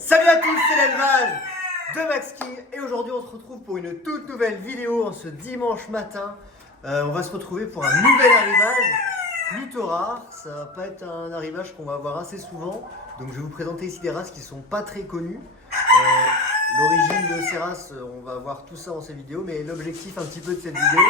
Salut à tous, c'est l'élevage de Max King et aujourd'hui on se retrouve pour une toute nouvelle vidéo en ce dimanche matin. On va se retrouver pour un nouvel arrivage, plutôt rare. Ça va pas être un arrivage qu'on va avoir assez souvent. Donc je vais vous présenter ici des races qui sont pas très connues. L'origine de ces races, on va voir tout ça dans ces vidéos, mais l'objectif un petit peu de cette vidéo,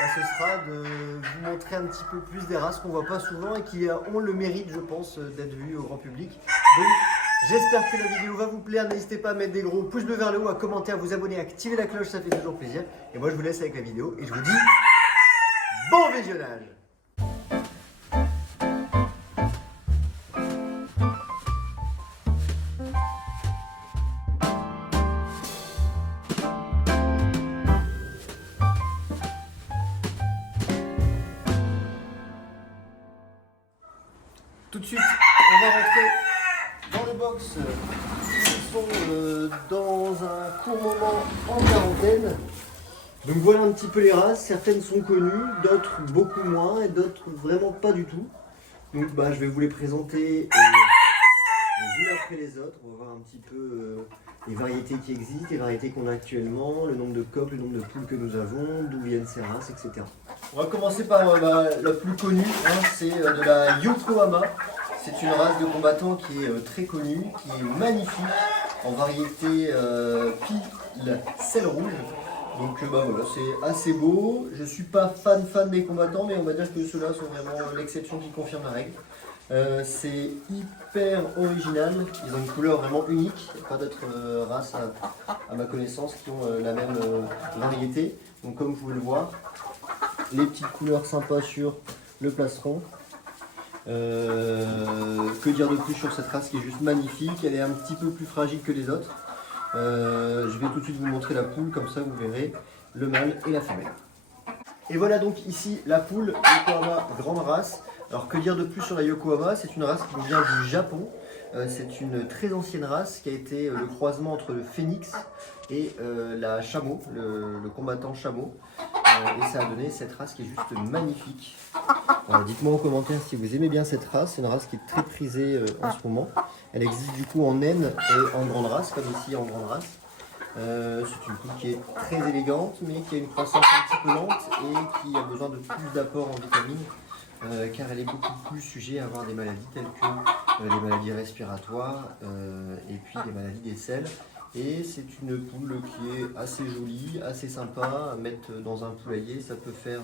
ce sera de vous montrer un petit peu plus des races qu'on voit pas souvent et qui ont le mérite, je pense, d'être vues au grand public. Donc, j'espère que la vidéo va vous plaire. N'hésitez pas à mettre des gros pouces bleus vers le haut, à commenter, à vous abonner, à activer la cloche, ça fait toujours plaisir. Et moi, je vous laisse avec la vidéo et je vous dis bon visionnage. Tout de suite, on va rentrer dans le box. Ils sont dans un court moment en quarantaine. Donc voilà un petit peu les races. Certaines sont connues, d'autres beaucoup moins et d'autres vraiment pas du tout. Donc je vais vous les présenter les unes après les autres. On va voir un petit peu les variétés qui existent, les variétés qu'on a actuellement, le nombre de coqs, le nombre de poules que nous avons, d'où viennent ces races, etc. On va commencer par la plus connue, c'est de la Yokohama. C'est une race de combattants qui est très connue, qui est magnifique, en variété pile sel rouge. Donc voilà, c'est assez beau. Je ne suis pas fan des combattants, mais on va dire que ceux-là sont vraiment l'exception qui confirme la règle. C'est hyper original, ils ont une couleur vraiment unique. Il n'y a pas d'autres races à ma connaissance qui ont la même variété. Donc comme vous pouvez le voir, les petites couleurs sympas sur le plastron. Que dire de plus sur cette race qui est juste magnifique. Elle est un petit peu plus fragile que les autres. Je vais tout de suite vous montrer la poule, comme ça vous verrez le mâle et la femelle. Et voilà donc ici la poule Yokohama grande race. Alors que dire de plus sur la Yokohama? C'est une race qui vient du Japon. C'est une très ancienne race qui a été le croisement entre le phénix et la chameau, le combattant chameau. Et ça a donné cette race qui est juste magnifique. Dites-moi en commentaire si vous aimez bien cette race. C'est une race qui est très prisée en ce moment. Elle existe du coup en naine et en grande race, comme ici en grande race. C'est une poule qui est très élégante, mais qui a une croissance un petit peu lente et qui a besoin de plus d'apports en vitamines, car elle est beaucoup plus sujet à avoir des maladies telles que les maladies respiratoires et puis les maladies des selles. Et c'est une poule qui est assez jolie, assez sympa à mettre dans un poulailler. Ça peut faire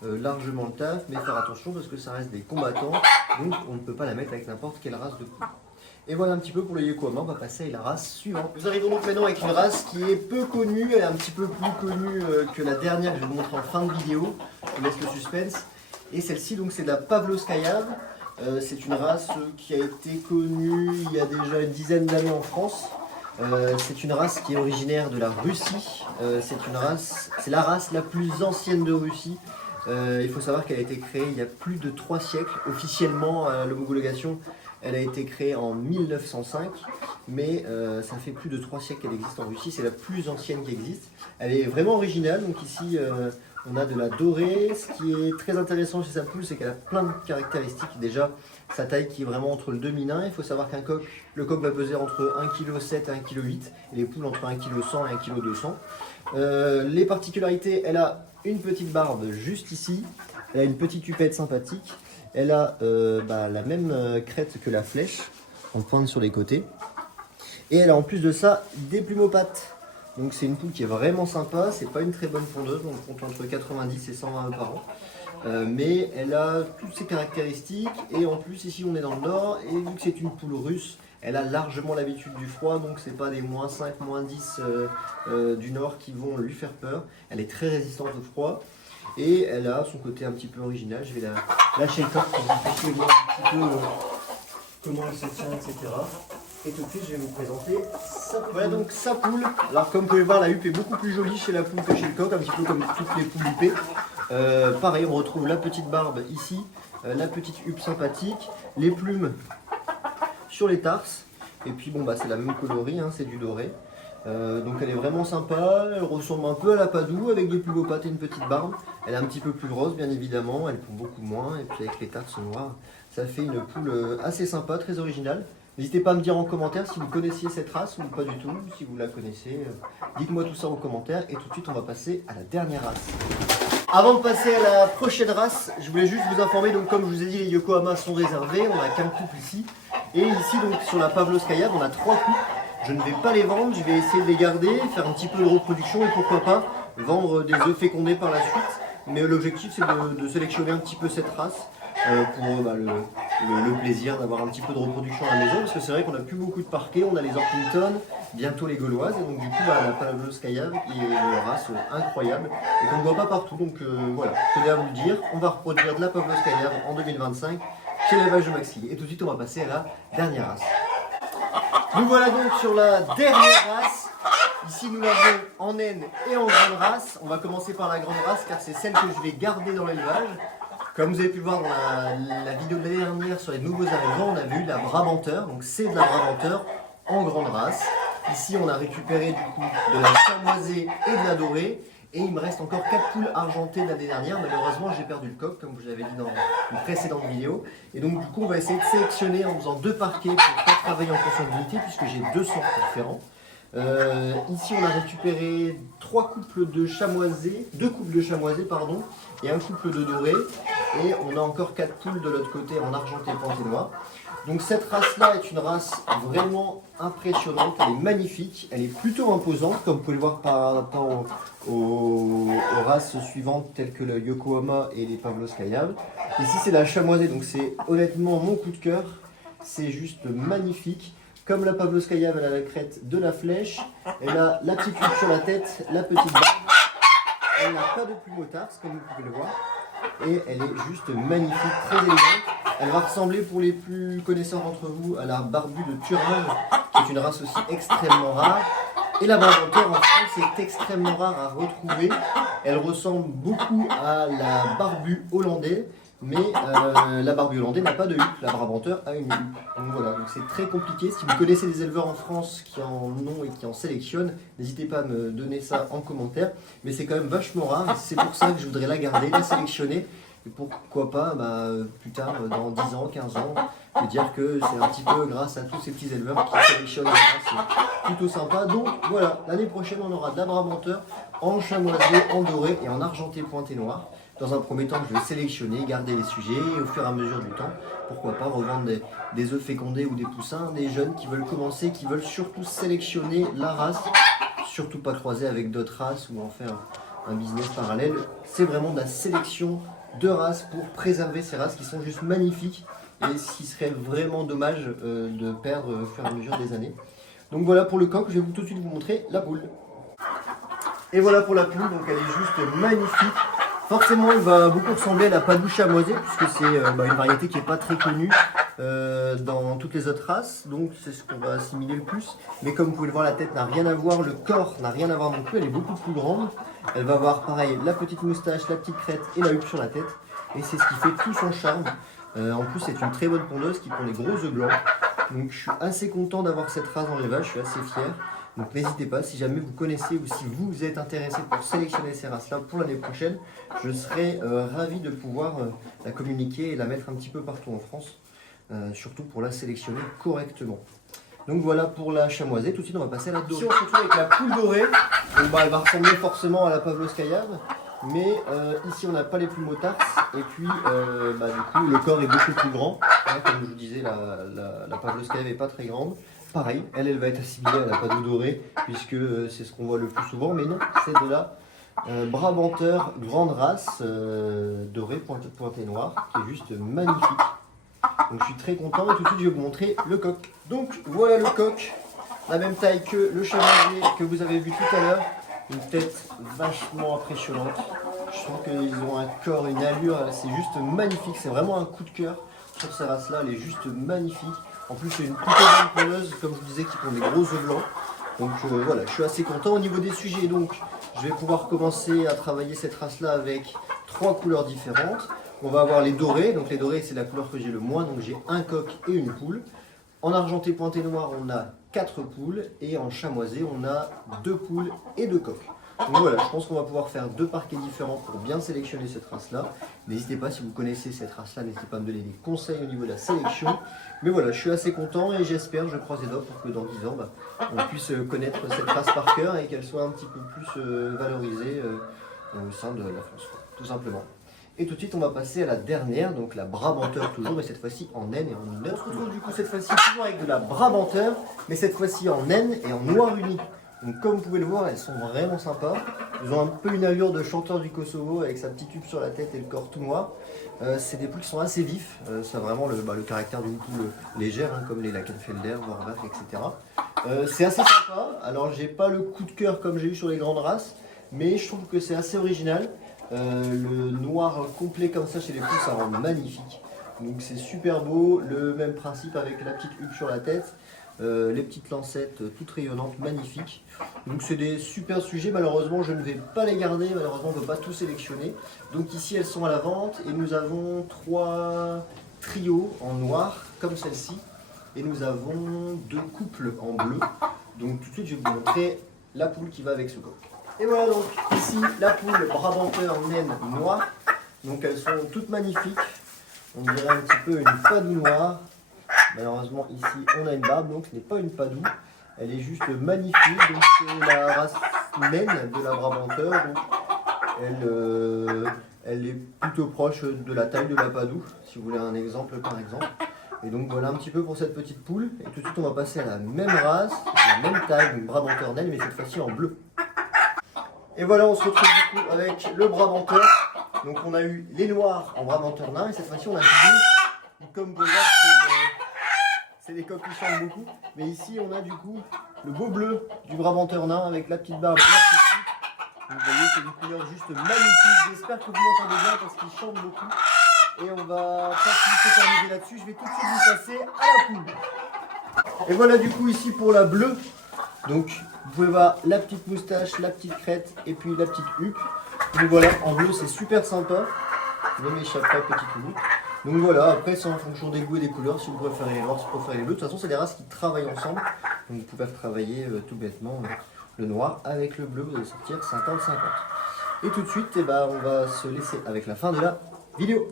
largement le taf, mais faire attention parce que ça reste des combattants, donc on ne peut pas la mettre avec n'importe quelle race de poule. Et voilà un petit peu pour le Yokohama. On va passer à la race suivante. Nous arrivons donc maintenant avec une race qui est peu connue, elle est un petit peu plus connue que la dernière que je vais vous montrer en fin de vidéo. Je vous laisse le suspense. Et celle-ci donc c'est de la Pavlovskaya. C'est une race qui a été connue il y a déjà une dizaine d'années en France. C'est une race qui est originaire de la Russie. C'est la race la plus ancienne de Russie. Il faut savoir qu'elle a été créée il y a plus de 3 siècles. Officiellement, l'homologation, elle a été créée en 1905, mais ça fait plus de 3 siècles qu'elle existe en Russie. C'est la plus ancienne qui existe. Elle est vraiment originale. Donc ici, on a de la dorée. Ce qui est très intéressant chez sa poule, c'est qu'elle a plein de caractéristiques. Déjà, sa taille qui est vraiment entre le demi-nain. Il faut savoir qu'un coq, le coq va peser entre 1,7 kg et 1,8 kg et les poules entre 1,1 kg et 1,2 kg. Les particularités, elle a une petite barbe juste ici. Elle a une petite hupette sympathique. Elle a la même crête que la flèche, en pointe sur les côtés. Et elle a en plus de ça des plumes aux pattes. Donc c'est une poule qui est vraiment sympa. C'est pas une très bonne pondeuse, on compte entre 90 et 120 œufs par an. Mais elle a toutes ses caractéristiques. Et en plus ici on est dans le nord. Et vu que c'est une poule russe, elle a largement l'habitude du froid. Donc c'est pas des -5, -10 du nord qui vont lui faire peur. Elle est très résistante au froid. Et elle a son côté un petit peu original. Je vais la lâcher le corps pour que vous puissiez voir un petit peu comment elle se tient, etc. Et tout de suite, je vais vous présenter sa poule. Voilà donc sa poule. Alors comme vous pouvez voir, la huppe est beaucoup plus jolie chez la poule que chez le coq, un petit peu comme toutes les poules huppées. Pareil, on retrouve la petite barbe ici, la petite huppe sympathique, les plumes sur les tarses. Et puis bon, c'est la même coloris, c'est du doré. Donc elle est vraiment sympa, elle ressemble un peu à la Padoue avec des plus beaux pattes et une petite barbe. Elle est un petit peu plus grosse bien évidemment, elle pond beaucoup moins et puis avec les tarses noires, ça fait une poule assez sympa, très originale. N'hésitez pas à me dire en commentaire si vous connaissiez cette race ou pas du tout. Si vous la connaissez, dites-moi tout ça en commentaire. Et tout de suite, on va passer à la dernière race. Avant de passer à la prochaine race, je voulais juste vous informer, donc comme je vous ai dit, les Yokohama sont réservés, on n'a qu'un couple ici. Et ici, donc sur la Pavlovskaya, on a 3 couples. Je ne vais pas les vendre, je vais essayer de les garder, faire un petit peu de reproduction et pourquoi pas vendre des œufs fécondés par la suite. Mais l'objectif, c'est de sélectionner un petit peu cette race pour le plaisir d'avoir un petit peu de reproduction à la maison. Parce que c'est vrai qu'on n'a plus beaucoup de parquets, on a les Orpington, bientôt les Gauloises. Et donc du coup, la Pavlovskaya est une race incroyable et qu'on ne voit pas partout. Donc voilà, je tenais à vous le dire. On va reproduire de la Pavlovskaya en 2025 chez l'élevage de Maxi. Et tout de suite, on va passer à la dernière race. Nous voilà donc sur la dernière race. Ici, nous l'avons en naine et en grande race. On va commencer par la grande race car c'est celle que je vais garder dans l'élevage. Comme vous avez pu le voir dans la vidéo de l'année dernière sur les nouveaux arrivants, on a vu la Brabanteur. Donc c'est de la Brabanteur en grande race. Ici, on a récupéré du coup de la chamoisée et de la dorée. Et il me reste encore 4 poules argentées de l'année dernière. Malheureusement, j'ai perdu le coq, comme je vous l'avais dit dans une précédente vidéo. Et donc, du coup, on va essayer de sélectionner en faisant 2 parquets pour pas travailler en fonction de l'unité, puisque j'ai 2 sortes différents. Ici, on a récupéré 2 couples de chamoisés, pardon, et un couple de dorés. Et on a encore 4 poules de l'autre côté en argenté panténois. Donc cette race-là est une race vraiment impressionnante, elle est magnifique, elle est plutôt imposante, comme vous pouvez le voir par rapport aux races suivantes telles que le Yokohama et les Pavlovskaya. Ici c'est la chamoisée, donc c'est honnêtement mon coup de cœur, c'est juste magnifique. Comme la Pavlovskaya, elle a la crête de la flèche, elle a la petite coupe sur la tête, la petite barbe, elle n'a pas de plume au tarse, comme vous pouvez le voir, et elle est juste magnifique, très élégante. Elle va ressembler pour les plus connaisseurs d'entre vous à la barbue de Thuringe, qui est une race aussi extrêmement rare. Et la Brabanteur en France est extrêmement rare à retrouver. Elle ressemble beaucoup à la barbue hollandaise, mais la barbue hollandaise n'a pas de huppe, la Brabanteur a une huppe. Donc voilà, donc c'est très compliqué. Si vous connaissez des éleveurs en France qui en ont et qui en sélectionnent, n'hésitez pas à me donner ça en commentaire. Mais c'est quand même vachement rare, c'est pour ça que je voudrais la garder, la sélectionner. Et pourquoi pas, plus tard, dans 10 ans, 15 ans, me dire que c'est un petit peu grâce à tous ces petits éleveurs qui sélectionnent les races, c'est plutôt sympa. Donc voilà, l'année prochaine, on aura de la Brabanteur en chamoisé, en doré et en argenté pointé noir. Dans un premier temps, je vais sélectionner, garder les sujets et au fur et à mesure du temps, pourquoi pas revendre des œufs fécondés ou des poussins, des jeunes qui veulent commencer, qui veulent surtout sélectionner la race, surtout pas croiser avec d'autres races ou en faire un business parallèle. C'est vraiment de la sélection de races pour préserver ces races qui sont juste magnifiques et ce qui serait vraiment dommage de perdre au fur et à mesure des années. Donc voilà pour le coq, je vais tout de suite vous montrer la poule. Et voilà pour la poule, donc elle est juste magnifique. Forcément, elle va beaucoup ressembler à la Padoue chamoisée puisque c'est une variété qui n'est pas très connue dans toutes les autres races, donc c'est ce qu'on va assimiler le plus. Mais comme vous pouvez le voir, la tête n'a rien à voir, le corps n'a rien à voir non plus, elle est beaucoup plus grande. Elle va avoir pareil la petite moustache, la petite crête et la huppe sur la tête. Et c'est ce qui fait tout son charme. En plus, c'est une très bonne pondeuse qui pond des gros œufs blancs. Donc je suis assez content d'avoir cette race dans l'élevage, je suis assez fier. Donc n'hésitez pas, si jamais vous connaissez ou si vous êtes intéressé pour sélectionner ces races-là pour l'année prochaine, je serai ravi de pouvoir la communiquer et la mettre un petit peu partout en France, surtout pour la sélectionner correctement. Donc voilà pour la chamoisée, tout de suite on va passer à la dorée. Ici on se retrouve avec la poule dorée, donc, elle va ressembler forcément à la Pavlovskaya, mais ici on n'a pas les plumes au tarse, et puis du coup le corps est beaucoup plus grand, comme je vous disais la Pavlovskaya n'est pas très grande. Pareil, elle va être assimilée à la Padoue dorée, puisque c'est ce qu'on voit le plus souvent, mais non, c'est de la Brabanteur grande race dorée pointé noir, qui est juste magnifique. Donc je suis très content et tout de suite je vais vous montrer le coq. Donc voilà le coq, la même taille que le chamoisé que vous avez vu tout à l'heure. Une tête vachement impressionnante. Je trouve qu'ils ont un corps, une allure, c'est juste magnifique. C'est vraiment un coup de cœur sur ces races-là, elle est juste magnifique. En plus c'est une plutôt bonne pondeuse, comme je vous disais, qui pond des gros œufs blancs. Donc voilà, je suis assez content. Au niveau des sujets, donc, je vais pouvoir commencer à travailler cette race-là avec 3 couleurs différentes. On va avoir les dorés, donc les dorés c'est la couleur que j'ai le moins, donc j'ai un coq et une poule. En argenté pointé noir on a 4 poules et en chamoisé on a 2 poules et 2 coqs. Donc voilà, je pense qu'on va pouvoir faire 2 parquets différents pour bien sélectionner cette race-là. N'hésitez pas, si vous connaissez cette race-là, n'hésitez pas à me donner des conseils au niveau de la sélection. Mais voilà, je suis assez content et j'espère, je croise les doigts pour que dans 10 ans, on puisse connaître cette race par cœur et qu'elle soit un petit peu plus valorisée au sein de la France, tout simplement. Et tout de suite, on va passer à la dernière, donc la Brabanteur toujours, mais cette fois-ci en naine et en noir. On se retrouve du coup cette fois-ci toujours avec de la Brabanteur, mais cette fois-ci en naine et en noir uni. Donc comme vous pouvez le voir, elles sont vraiment sympas. Elles ont un peu une allure de chanteur du Kosovo avec sa petite tube sur la tête et le corps tout noir. C'est des poules qui sont assez vifs. Ça a vraiment le caractère d'une poule légère, hein, comme les Lakenfelder, Vorwerk, etc. C'est assez sympa. Alors j'ai pas le coup de cœur comme j'ai eu sur les grandes races, mais je trouve que c'est assez original. Le noir complet comme ça chez les poules, ça rend magnifique. Donc c'est super beau. Le même principe avec la petite huppe sur la tête. Les petites lancettes toutes rayonnantes, magnifiques. Donc c'est des super sujets, malheureusement je ne vais pas les garder, malheureusement on ne peut pas tout sélectionner. Donc ici elles sont à la vente et nous avons 3 trios en noir comme celle-ci. Et nous avons 2 couples en bleu. Donc tout de suite je vais vous montrer la poule qui va avec ce coq. Et voilà donc ici la poule Brabanteur naine noire. Donc elles sont toutes magnifiques. On dirait un petit peu une padou noire. Malheureusement ici on a une barbe, donc ce n'est pas une padou. Elle est juste magnifique. Donc c'est la race naine de la Brabanteur. Donc elle est plutôt proche de la taille de la padou, si vous voulez un exemple par exemple. Et donc voilà un petit peu pour cette petite poule. Et tout de suite on va passer à la même race, la même taille, donc Brabanteur naine, mais cette fois-ci en bleu. Et voilà, on se retrouve du coup avec le Brabanteur. Donc on a eu les noirs en Brabanteur nain et cette fois-ci on a du bleu. Comme vous pouvez voir, c'est des coqs qui chantent beaucoup. Mais ici on a du coup le beau bleu du Brabanteur nain avec la petite barbe et la petite coupe. Vous voyez, c'est une couleur juste magnifique. J'espère que vous m'entendez bien parce qu'il chante beaucoup. Et on va pas plus s'éterniser là-dessus. Je vais tout de suite vous passer à la poule. Et voilà du coup ici pour la bleue. Donc vous pouvez voir la petite moustache, la petite crête et puis la petite huppe. Donc voilà, en bleu c'est super sympa. Ne m'échappe pas, petite huppe. Donc voilà, après c'est en fonction des goûts et des couleurs, si vous préférez les noirs, si vous préférez les bleus. De toute façon c'est des races qui travaillent ensemble. Donc vous pouvez travailler tout bêtement le noir avec le bleu, vous allez sortir 50-50. Et tout de suite, on va se laisser avec la fin de la vidéo.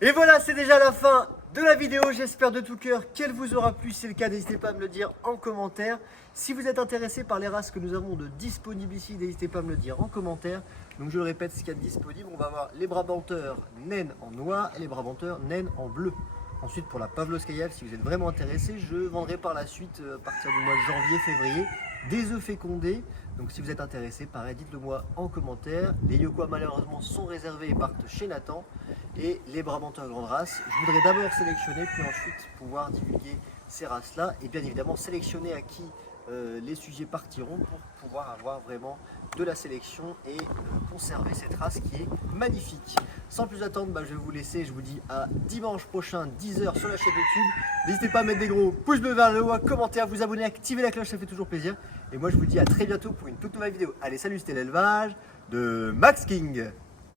Et voilà, c'est déjà la fin de la vidéo. J'espère de tout cœur qu'elle vous aura plu. Si c'est le cas, n'hésitez pas à me le dire en commentaire. Si vous êtes intéressé par les races que nous avons de disponibles ici, n'hésitez pas à me le dire en commentaire. Donc je le répète, ce qu'il y a de disponible, on va avoir les Brabanteurs naines en noir et les Brabanteurs naines en bleu. Ensuite, pour la Pavlovskaya, si vous êtes vraiment intéressé, je vendrai par la suite, à partir du mois de janvier, février, des œufs fécondés. Donc si vous êtes intéressé, pareil, dites-le moi en commentaire. Les Yokoa malheureusement sont réservés et partent chez Nathan. Et les Brabanteurs grande race, je voudrais d'abord sélectionner, puis ensuite pouvoir divulguer ces races-là. Et bien évidemment sélectionner à qui les sujets partiront pour pouvoir avoir vraiment de la sélection et conserver cette race qui est magnifique. Sans plus attendre, je vais vous laisser. Je vous dis à dimanche prochain, 10 h sur la chaîne YouTube. N'hésitez pas à mettre des gros pouces bleus vers le haut, à commenter, à vous abonner, à activer la cloche, ça fait toujours plaisir. Et moi je vous dis à très bientôt pour une toute nouvelle vidéo. Allez, salut, c'était l'élevage de Max King.